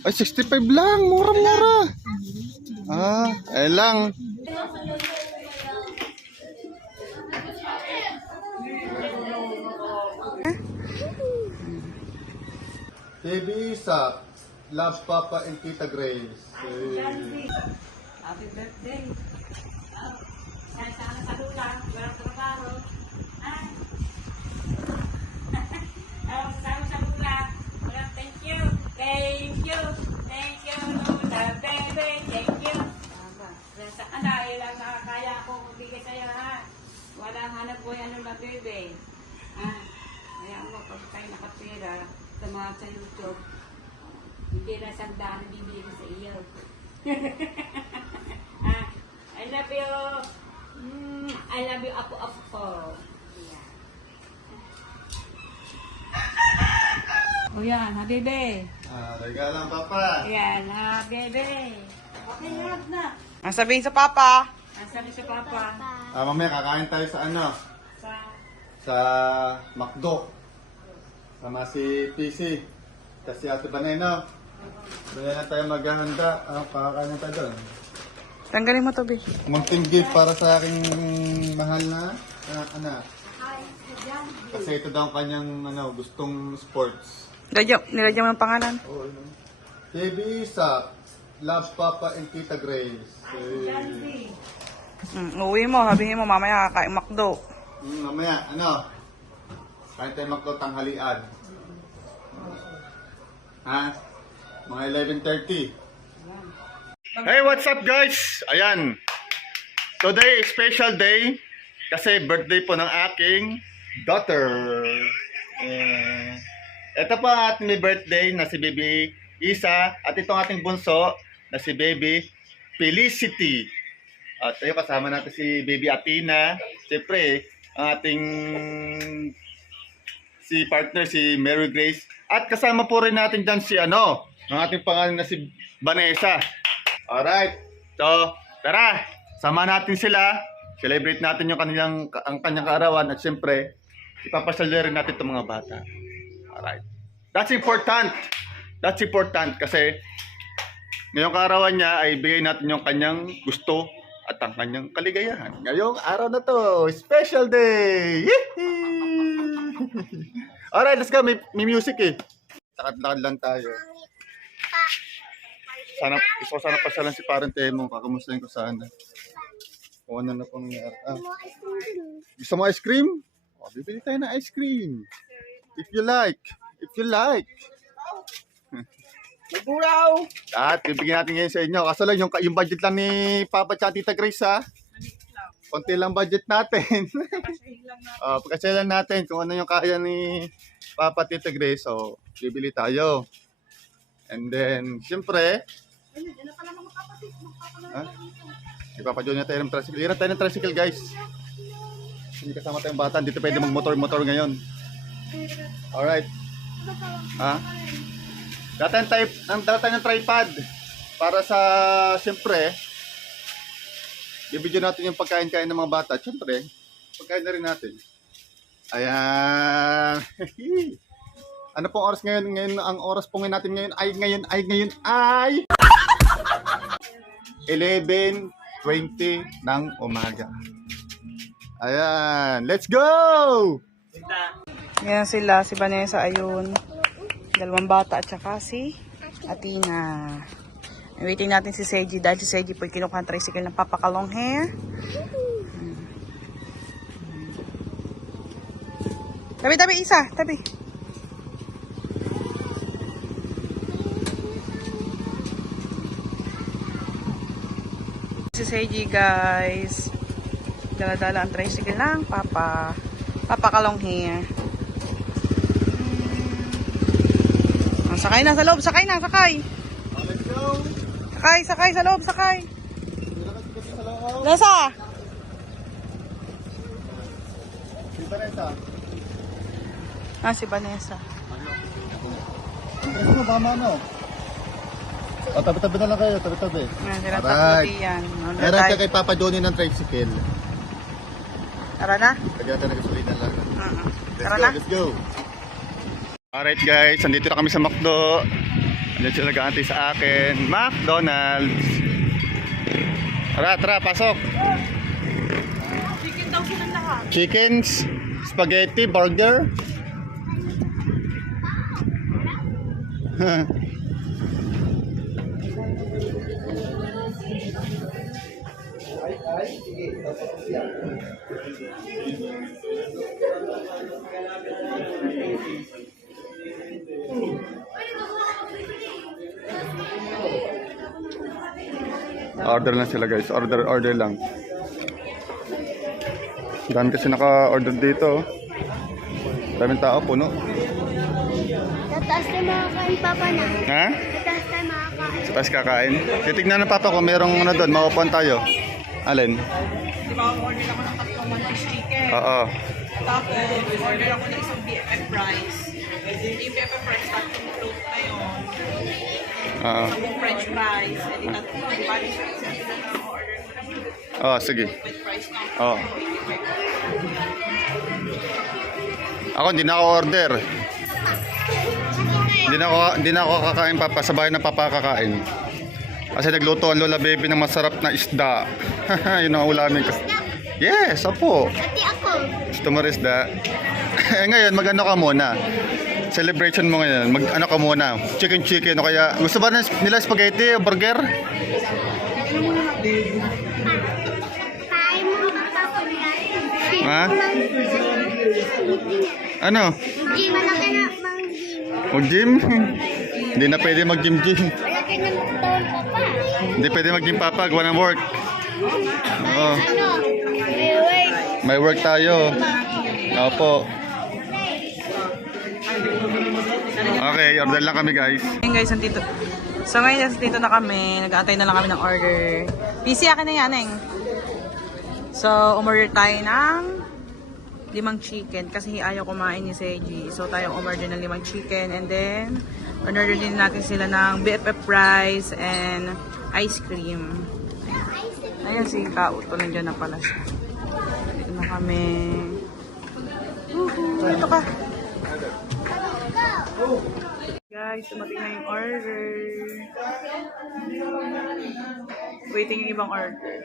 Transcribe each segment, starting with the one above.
Ay, 65 lang. Mura-mura. Ayun lang. Baby Isa, loves Papa and Tita Grace. Happy birthday. Sana sa lula, walang trabaho. Sama sa lula. Thank you. Thank you. Thank you, Lula, baby. Thank you. Saan dahil lang nakakaya ako magbigay sa'yo, ha? Walang hanap buhay ano na, baby. Kaya mo, pag tayo nakapira, tumawa sa YouTube, hindi na sandaan na bibili ko sa iyo. I love you. I love you, apo-apo ko. Yeah. O yan, ha, bebe. Regalang Papa. Yan, ha, bebe. Okay, lahat na. Ang sabihin sa papa. Ang sabi sa papa. Mamaya kakain tayo sa ano? Sa... Sa McDo. Sama si PC. Kasi Ate Baneno. Doon na tayo maghahanda. Pakakain tayo doon. Tanggalin mo to, be. Munting gift para sa aking mahal na anak. Kasi ito daw ang kanyang gustong sports. Nilagyan mo ng pangalan. Oh, Baby Isa, loves Papa and Tita Grace. Uwi mo, sabihin mo, mamaya kakain McDo. Mamaya, kain tayo McDo tanghalian. Mga 11:30. Hey, what's up guys? Ayan. Today is special day kasi birthday po ng aking daughter. Ito po ang ating may birthday na si Baby Isa at itong ating bunso na si Baby Felicity. At tayo kasama natin si Baby Athena. Siyempre, ang ating si partner si Mary Grace. At kasama po rin natin dyan si ang ating pangalan na si Vanessa. Alright. So, tara. Sama natin sila. Celebrate natin yung ang kanyang kaarawan. At siyempre, ipapasyal rin natin itong mga bata. Alright. That's important. That's important kasi ngayong kaarawan niya ay bigay natin yung kanyang gusto at ang kanyang kaligayahan. Ngayong araw na to, special day! Alright, let's go. May music eh. Lakad-lakad lang tayo. Sana pasyalan si Parente mo. Kakamustahin ko sana. Kung ano na pang nangyari. Gusto mo ice cream? Bibili tayo ng ice cream. If you like. If you like. Buburaw! At bibigyan natin ngayon sa inyo. Kaso lang yung budget lang ni Papa at Tita Grace ha. Konti lang budget natin. Pagkasya lang natin kung ano yung kaya ni Papa at Tita Grace. So, bibili tayo. And then, siyempre, ipapa-join na tayo ng tricycle. Hirap tayo ng tricycle guys. Hindi kasama tayong bata. Dito pwede mag-motor-motor ngayon. Alright. Dala tayo ng tripod para sa, siyempre, bibidyo natin yung pagkain-kain ng mga bata. Siyempre, pagkain na rin natin. Ayan. Ano pong oras ngayon? Ngayon, ang oras po natin ngayon ay 11:20 ng umaga. Ayan. Let's go! Yan sila, si Vanessa, ayun. Dalawang bata at saka si Athena. Waiting natin si Seji dahil si Seji po kinukuha ng tricycle ng Papa Kalong Hair. Tabi, isa, tabi. Si Seji guys. Dala-dala ang tricycle ng Papa Kalong Hair. Sakay na sa loob, sakay. Let's go! Sakay sa loob, sakay. Nasa? Si Vanessa. Si Vanessa. Ano ba mano? Tabi-tabi na lang kayo, tabi-tabi. Sila tatlo yan. Meron ka kay Papa Johnny ng tricycle. Tara na? Kaya ka nagasulitan lang. Tara na? Let's go. Alright guys, nandito na kami sa McDo. Diyan sila nag-aantay sa akin. McDonald's. Tara, pasok. Chicken daw silang lahat. Chickens, spaghetti, burger. Order lang sila guys, order lang. Dami kasi naka-order dito. Daming tao, puno. Tataas na makakain papa na. Ha? Tataas na makakain. Sa taas kakain. Titignan ng papa ko, merong ano doon, makupuan tayo. Alin? Di ba order ako ng tatlong one-piece chicken? Oo. Tapos, order ako ng isang BFF rice. Yung BFF rice, tatlong float na yun. Oo. Isang french fries. Eh, di tatlong, di ba? Di siya isang sila na order ko ng Oo, sige. with price na. Oo. Ako, hindi na ako order. Hindi na ako kakain papa. Sa bahay ng papa kakain. Kasi nagluto ang Lola Baby ng masarap na isda. Yun ang ulamin ko. Yes, opo. Ati ako. Gusto mo rin isda? Ngayon, mag-ano ka muna? Celebration mo ngayon. Mag-ano ka muna? Chicken o kaya... Gusto ba nila spaghetti o burger? Kain mo kapapagay. Ha? Ano? Hindi malaki na mang-gym. Mag-gym? Hindi na pwede mag-gym. Malaki ng taon pa pa. Hindi pwede mag-gym papa. Gawa ng work. Oo. Ano? May work. May work tayo. Opo. Okay, order lang kami guys. Ngayon guys, nandito. So ngayon, nandito na kami. Nag-aantay na lang kami ng order. PC akin na yan, Neng. So, umorder tayo ng 5 chicken kasi ayaw kumain ni Seiji. So, tayo umorder ng 5 chicken and then, order din natin sila ng BFF rice and ice cream. Ayan si Kauto, nandiyan na pala siya. Dito na kami. Ito ka. Guys, tumating na yung order. Waiting yung ibang order.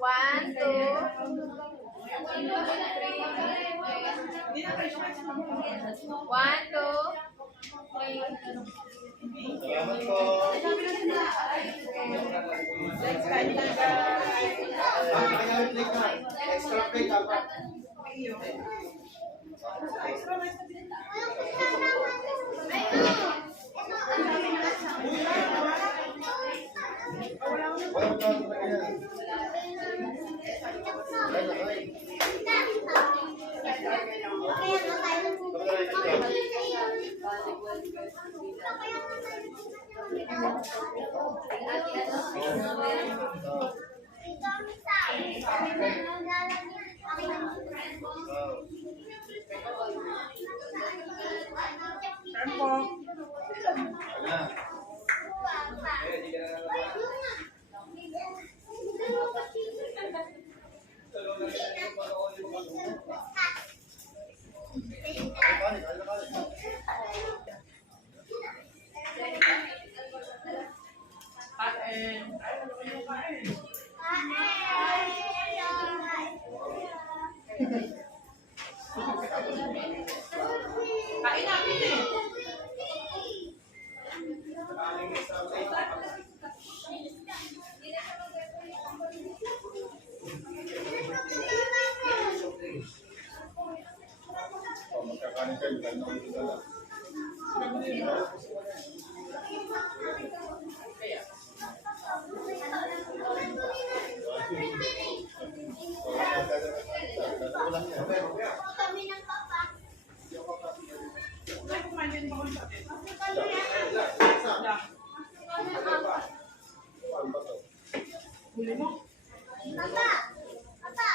One, two. One, two. Kain natin eh. Magkakanin kayo, dahil dito na lang. Kami ng papa. Papa! Papa!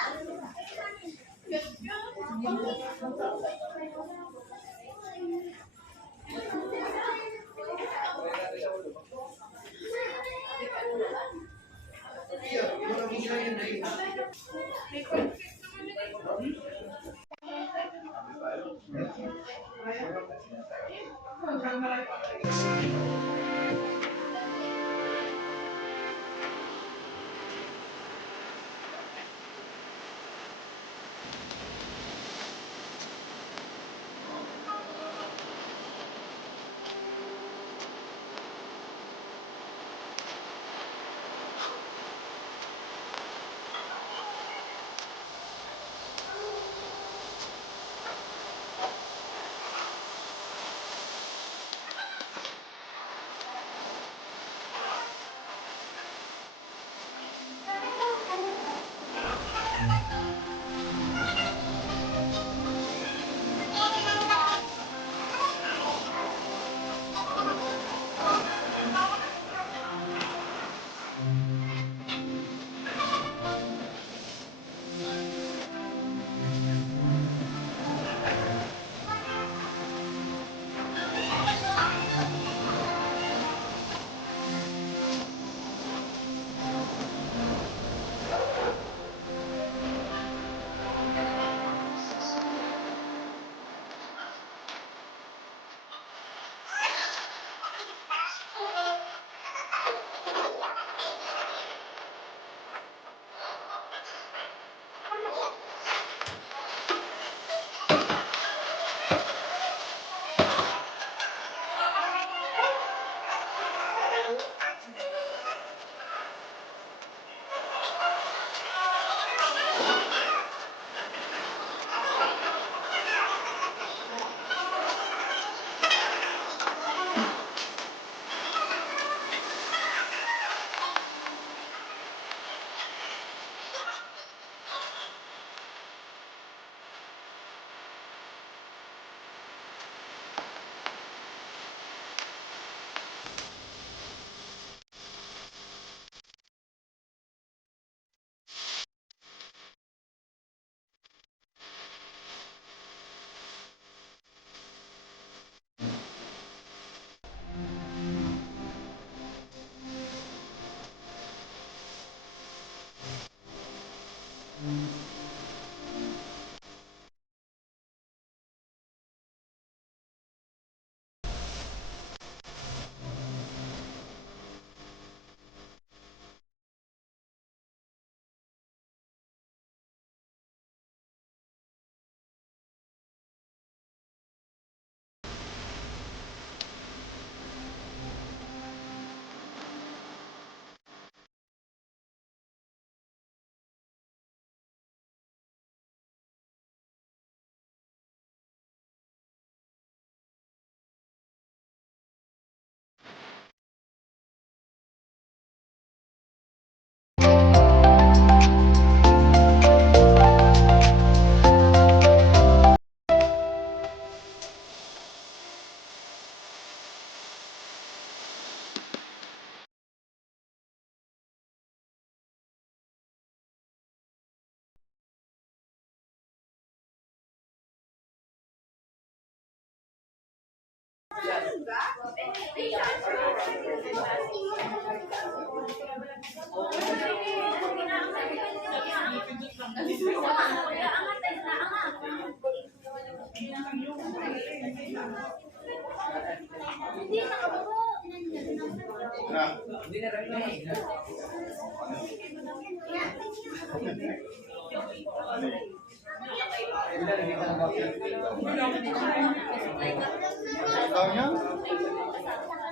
Tao niya?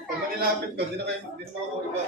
Pag manilapit ko, di na ako iba.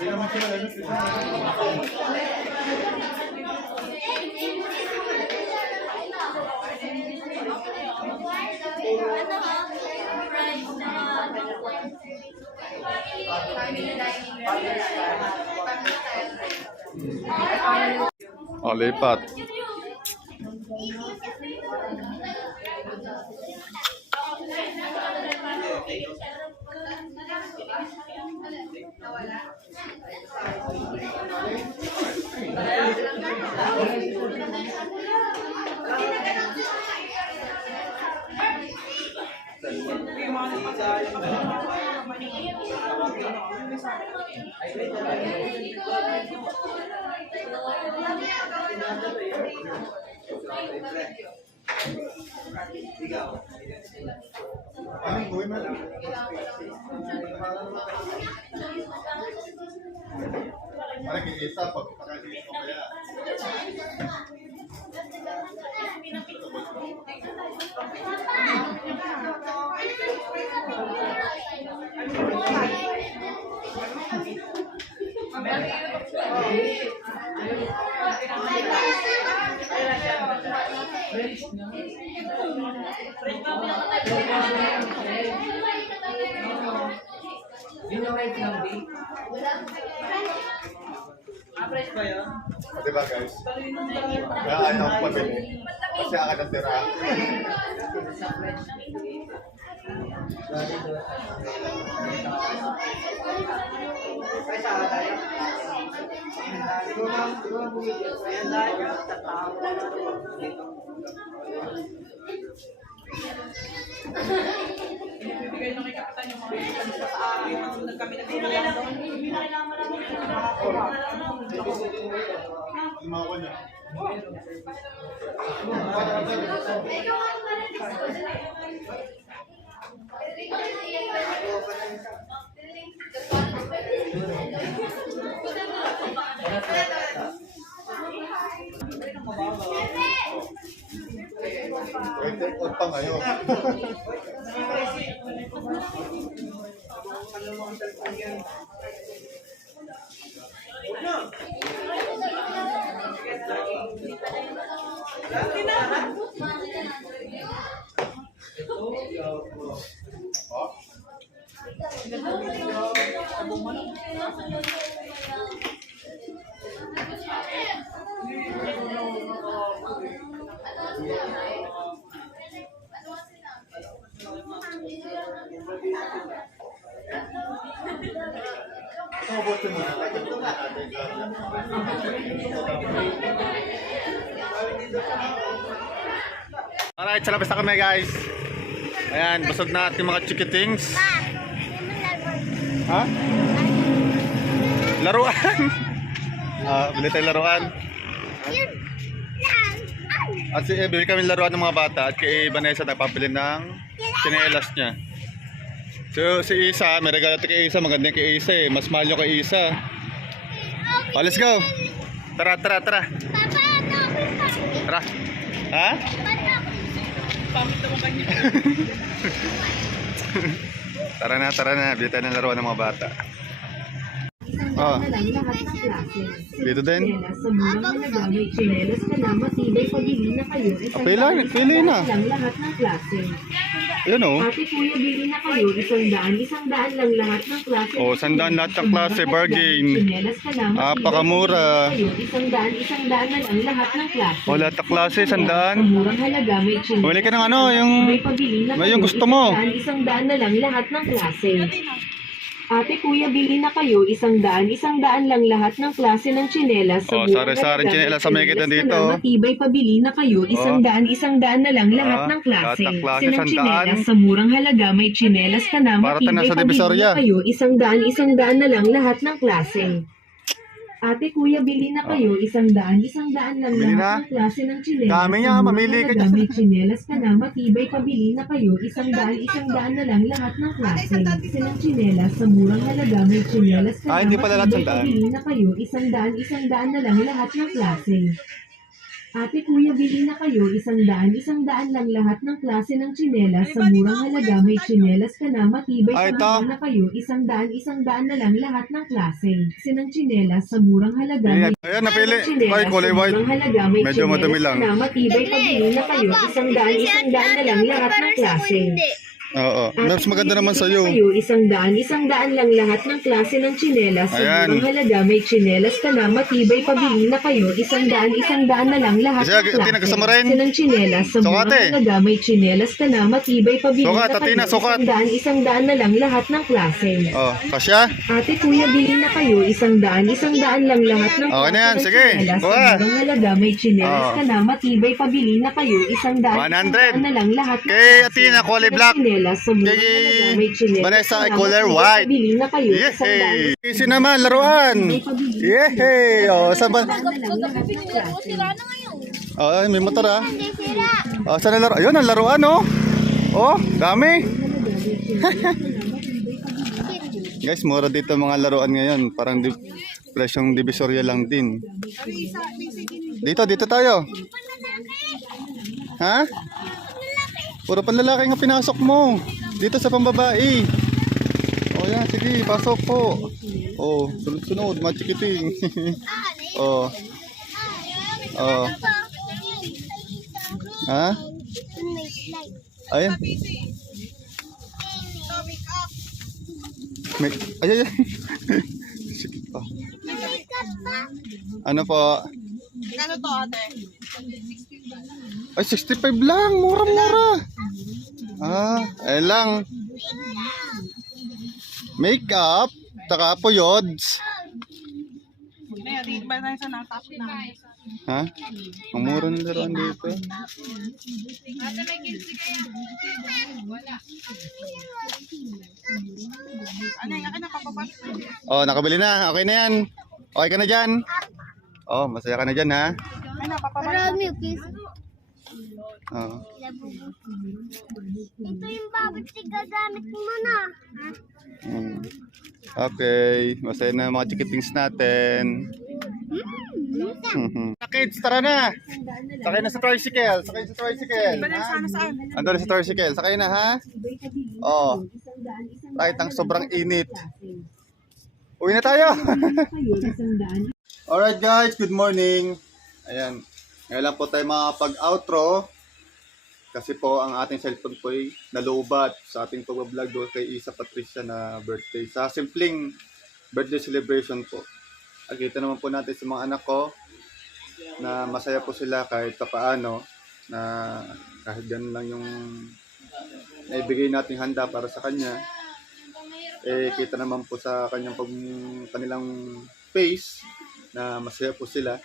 Hindi naman sila, oh, lipat. Anong gawin mo lang? Parang kinisa, pagkakaliit mo kaya. Diba guys? Kaya ayaw ko pabili. Kasi ako natira. Bibigay ng kapitan yung mga kami nagbibilang doon. Limawan niya. Pwede, huwag pa ngayon. Alright, sa labas na kami guys. Ayan, busog na ating mga chikitings. Ha? Laruan. Bili tayo laruan. At bili kami laruan ng mga bata. At kay Vanessa nagpapili ng tsinelas niya. So si Isa, may regalo ito kay Isa. Maganda kay Isa eh. Mas mahal nyo kay Isa. Oh, let's go. Tara. Papa, Tara. Ha? Pamit naman kanya. Tara na. Bili tayo ng laruan ng mga bata. Oh. Dito din. Sa murang nagagamit, tsinelas ka na, matibay pabili na kayo. Pili na. Lang lahat ng klase. Yun oh. Ate kuya, bili na kayo, 100 lang lahat ng klase. Oh, 100 lahat ng klase, bargain. Tsinelas ka na, matibay Napakamura. pabili na kayo, 100 na lang lahat ng klase. Oh, lahat ng klase, 100. Sa murang halaga, may tsinelas. Bumili ka ng ano, yung... Matibay pabili na May kayo, yung gusto mo. 100 na lang lahat ng klase. Ate kuya, bili na kayo, 100 lang lahat ng klase ng tsinelas sa Oh, buong sari-sari halaga. tsinelas sa may kita Tsinelas dito. ka na, matibay, pabili na kayo, 100 na lang lahat ng lahat klase. ng klase, Sinang 100. tsinelas sa murang halaga, may tsinelas ka na, Para tayo matibay, nasa pabili Divisoria. na kayo, 100 na lang lahat ng klase. Ate kuya, bili na kayo, 100 lang Bili lahat na. ng klase ng tsinelas. Dami niya, sa murang mamili ka halaga, dyan. may tsinelas ka na, matibay, pabili na kayo, 100 na lang lahat ng klase. Sinang tsinelas sa murang halaga, may tsinelas ka na, Ah, hindi pala lahat matibay, 100. pabili na kayo, 100 na lang lahat ng klase. Ate kuya, bili na kayo, 100 lang lahat ng klase ng tsinelas. Sa murang halaga, may tsinelas ka na, matibay, Ah, ito. pabili na kayo, 100 na lang lahat ng klase. Sinang tsinelas sa murang halaga, Ayan, may ayan, napili. tsinelas Ay, kulay sa white. murang halaga, may Medyo tsinelas madumi ka lang. na, matibay, pabili na kayo, 100 lang lahat ng klase. Oo. Mas maganda naman sa iyo. Kayo, 100 lang lahat ng klase ng tsinelas. Sa Ayan. murang halaga, may tsinelas ka na, matibay, pabili na kayo, 100 na lang lahat Kasi, ng klase. Tina, gusto mo rin? Sinang tsinelas, sa murang Sukat, eh. halaga, may tsinelas ka na, matibay, pabili Sukat, na kayo, Tina, sukat. 100 na lang lahat ng klase. Oh, kasya? Ate kuya, bili na kayo, 100 lang lahat ng Okay na yan, klase ng sige. tsinelas. Sa Kuha. murang halaga, may tsinelas Oh. ka na, matibay, pabili na kayo, 100. na lang lahat ng Kay klase. Athena, kulay Sinang black. tsinelas, sa murang Kay halaga, may tsinelas Vanessa, ka na, color matibay, white. pabili na kayo, Yehey! Easy naman, laruan! Yehey! Oh, saan ba? Oh, ay, may motor ah. Hindi sila. Oh, saan na laro? Ayun, ang laruan oh. Oh, dami. Guys, mura dito mga laruan ngayon. Parang presyong Divisoria lang din. Dito tayo. Ha? Puro panlalaki nga pinasok mo. Dito sa pambabae. Oh, yan. Sige, pasok po. Oh, sunod-sunod. Machikiting. Oh. Oh. Ha? Ayan. May, ay. Sige pa. Ano po? Kano to ate? Ay, 65 lang. Mura-mura. Ah, ayun lang. Makeup. Taka po yods. Ngayon, di ba tayo sa natap na? Ha? Ang mura ng laruan dito. Ano yung akin napapapasok? Oh, nakabili na. Okay na yan. Okay ka na dyan. Oh, masaya ka na dyan ha. Ay, napapapasok. Marami, please. Oh. Ito yung babit gagamit mo na. Mm. Okay, masaya na yung mga chikitings natin. Kids, tara na! Sakay na sa tricycle, sakay sa tricycle. Ando na sa tricycle, sakay na ha? Oh, kahit ang sobrang init. Uwi na tayo! Alright guys, good morning. Ayan, ngayon lang po tayo makapag-outro. Kasi po ang ating cellphone po ay nalubat sa ating pag-vlog doon kay Isa Patricia na birthday. Sa simpleng birthday celebration po. Nakita naman po natin sa mga anak ko na masaya po sila kahit paano na kahit ganun lang yung naibigay nating handa para sa kanya. Eh kita naman po sa kanilang face na masaya po sila.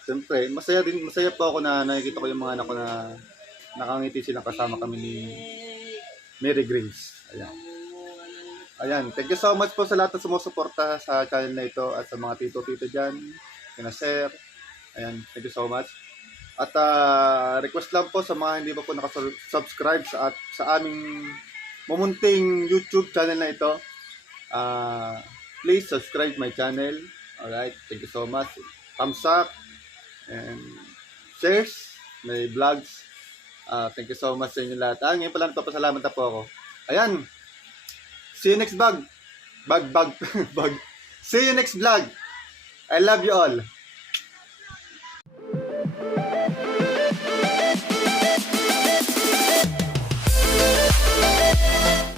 Siyempre, masaya po ako na nakikita ko yung mga anak ko na nakangiti silang kasama kami ni Mary Grace. Ayan. Ayan. Thank you so much po sa lahat na sumusuporta sa channel na ito at sa mga tito-tito dyan. Kina-share. Ayan. Thank you so much. At request lang po sa mga hindi pa po nakasubscribe sa aming mumunting YouTube channel na ito. Please subscribe my channel. Alright. Thank you so much. Thumbs up. And shares. May vlogs. Thank you so much sa inyo lahat. Ngayon pala nagpapasalamat na po ako. Ayan. See you next vlog. Bag. See you next vlog. I love you all.